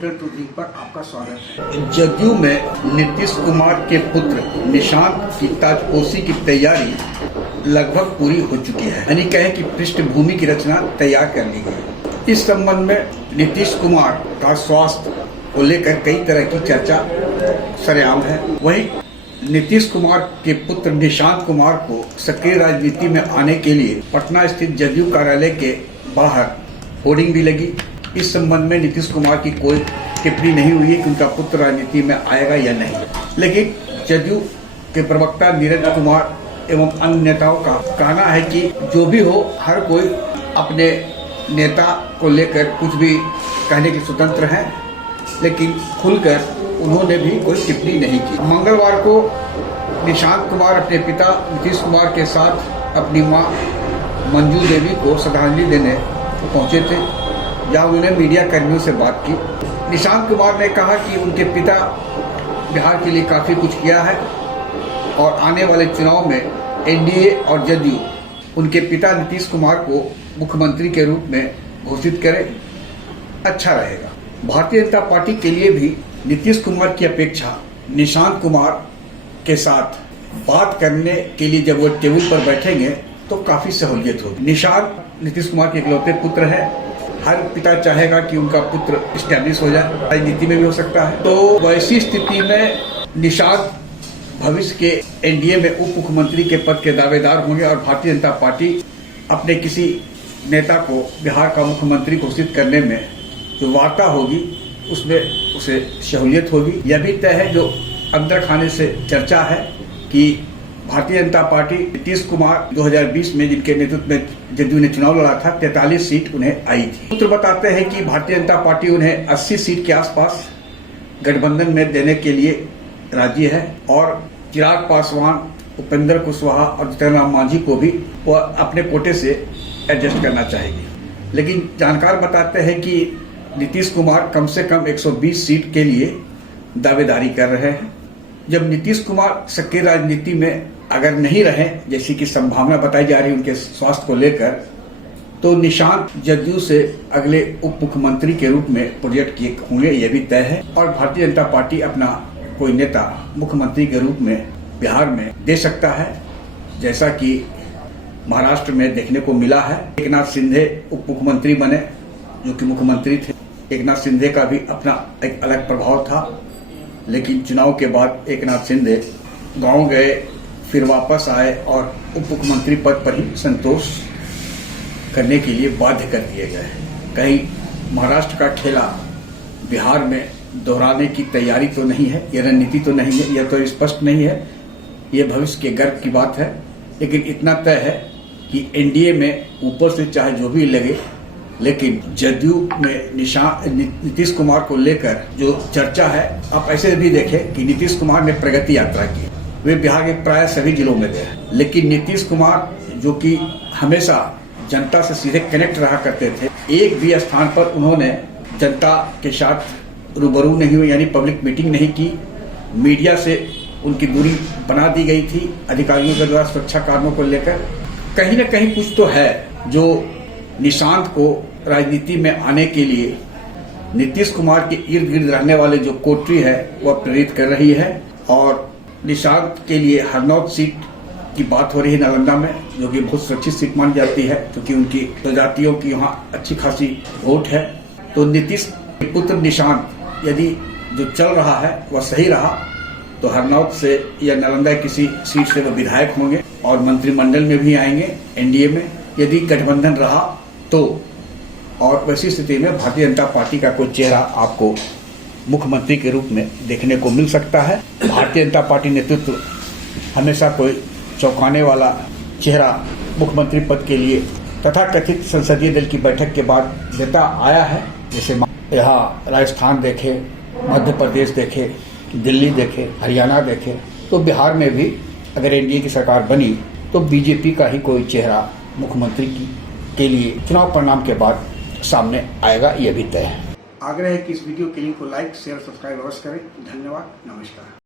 Hotel tourism पर आपका स्वागत है। जदयू में नीतीश कुमार के पुत्र निशांत की ताजपोशी की तैयारी लगभग पूरी हो चुकी है, यानी कहें कि पृष्ठभूमि की रचना तैयार कर ली गई। इस संबंध में नीतीश कुमार का स्वास्थ्य को लेकर कई तरह की चर्चा सरेआम है। वहीं नीतीश कुमार के पुत्र निशांत कुमार को सक्रिय राजनीति में आने के लिए पटना स्थित जदयू कार्यालय के बाहर होर्डिंग भी लगी। इस संबंध में नीतीश कुमार की कोई टिप्पणी नहीं हुई है कि उनका पुत्र राजनीति में आएगा या नहीं, लेकिन जदयू के प्रवक्ता नीरज कुमार एवं अन्य नेताओं का कहना है कि जो भी हो, हर कोई अपने नेता को लेकर कुछ भी कहने के स्वतंत्र हैं, लेकिन खुलकर उन्होंने भी कोई टिप्पणी नहीं की। मंगलवार को निशांत कुमार अपने पिता नीतीश कुमार के साथ अपनी मां मंजू देवी को श्रद्धांजलि देने पहुंचे थे, जहां उन्होंने मीडिया कर्मियों से बात की। निशांत कुमार ने कहा कि उनके पिता बिहार के लिए काफ़ी कुछ किया है और आने वाले चुनाव में एनडीए और जदयू उनके पिता नीतीश कुमार को मुख्यमंत्री के रूप में घोषित करे, अच्छा रहेगा। भारतीय जनता पार्टी के लिए भी नीतीश कुमार की अपेक्षा निशांत कुमार के साथ बात करने के लिए जब वो टेबल पर बैठेंगे तो काफी सहूलियत होगी। निशांत नीतीश कुमार के इकलौते पुत्र है। हर पिता चाहेगा कि उनका पुत्र स्टैब्लिश हो जाए, राजनीति में भी हो सकता है। तो वैसी स्थिति में निशांत भविष्य के एनडीए में उप मुख्यमंत्री के पद के दावेदार होंगे और भारतीय जनता पार्टी अपने किसी नेता को बिहार का मुख्यमंत्री घोषित करने में जो वार्ता होगी उसमें उसे सहूलियत होगी। यह भी तय है, जो अंदर खाने से चर्चा है, कि भारतीय जनता पार्टी नीतीश कुमार 2020 में जिनके नेतृत्व में जदयू ने चुनाव लड़ा था, 43 सीट उन्हें आई थी। सूत्र बताते हैं कि भारतीय जनता पार्टी उन्हें 80 सीट के आसपास गठबंधन में देने के लिए राजी है और चिराग पासवान, उपेंद्र कुशवाहा और जीतन राम मांझी को भी वह अपने कोटे से एडजस्ट करना चाहेगी। लेकिन जानकार बताते हैं कि नीतीश कुमार कम से कम 120 सीट के लिए दावेदारी कर रहे हैं। जब नीतीश कुमार सक्रिय राजनीति में अगर नहीं रहे, जैसी कि संभावना बताई जा रही है उनके स्वास्थ्य को लेकर, तो निशांत जदयू से अगले उप मुख्यमंत्री के रूप में प्रोजेक्ट किए होंगे, यह भी तय है। और भारतीय जनता पार्टी अपना कोई नेता मुख्यमंत्री के रूप में बिहार में दे सकता है, जैसा कि महाराष्ट्र में देखने को मिला है। एकनाथ शिंदे उप मुख्यमंत्री बने, जो कि मुख्यमंत्री थे। एकनाथ शिंदे का भी अपना एक अलग प्रभाव था, लेकिन चुनाव के बाद एकनाथ शिंदे गांव गए, फिर वापस आए और उप मुख्यमंत्री पद पर ही संतोष करने के लिए बाध्य कर दिए गए। कहीं महाराष्ट्र का खेला बिहार में दोहराने की तैयारी तो नहीं है, यह रणनीति तो नहीं है, यह तो स्पष्ट नहीं है। यह भविष्य के गर्व की बात है, लेकिन इतना तय है कि एनडीए में ऊपर से चाहे जो भी लगे, लेकिन जदयू में नीतीश कुमार को लेकर जो चर्चा है, आप ऐसे भी देखें कि नीतीश कुमार ने प्रगति यात्रा की, वे बिहार के प्राय सभी जिलों में गए, लेकिन नीतीश कुमार जो कि हमेशा जनता से सीधे कनेक्ट रहा करते थे, एक भी स्थान पर उन्होंने जनता के साथ रूबरू नहीं हुए, यानी पब्लिक मीटिंग नहीं की। मीडिया से उनकी दूरी बना दी गई थी अधिकारियों के द्वारा सुरक्षा कारणों को लेकर। कहीं न कहीं कुछ तो है जो निशांत को राजनीति में आने के लिए नीतीश कुमार के इर्द गिर्द रहने वाले जो कोटरी है वह प्रेरित कर रही है। और निशांत के लिए हरनौत सीट की बात हो रही है नालंदा में, जो कि बहुत सुरक्षित सीट मानी जाती है, क्योंकि उनकी प्रजातियों की वहाँ अच्छी खासी वोट है। तो नीतीश के पुत्र निशांत यदि जो चल रहा है वह सही रहा तो हरनौत से या नालंदा किसी सीट से वो विधायक होंगे और मंत्रिमंडल में भी आएंगे एनडीए में, यदि गठबंधन रहा तो। और वैसी स्थिति में भारतीय जनता पार्टी का कोई चेहरा आपको मुख्यमंत्री के रूप में देखने को मिल सकता है। भारतीय जनता पार्टी नेतृत्व हमेशा कोई चौंकाने वाला चेहरा मुख्यमंत्री पद के लिए तथाकथित संसदीय दल की बैठक के बाद देता आया है। जैसे यहाँ राजस्थान देखे, मध्य प्रदेश देखे, दिल्ली देखे, हरियाणा देखे, तो बिहार में भी अगर एनडीए की सरकार बनी तो बीजेपी का ही कोई चेहरा मुख्यमंत्री के लिए चुनाव परिणाम के बाद सामने आएगा, यह भी तय है। आग्रह है कि इस वीडियो के लिंक को लाइक, शेयर, सब्सक्राइब अवश्य करें। धन्यवाद, नमस्कार।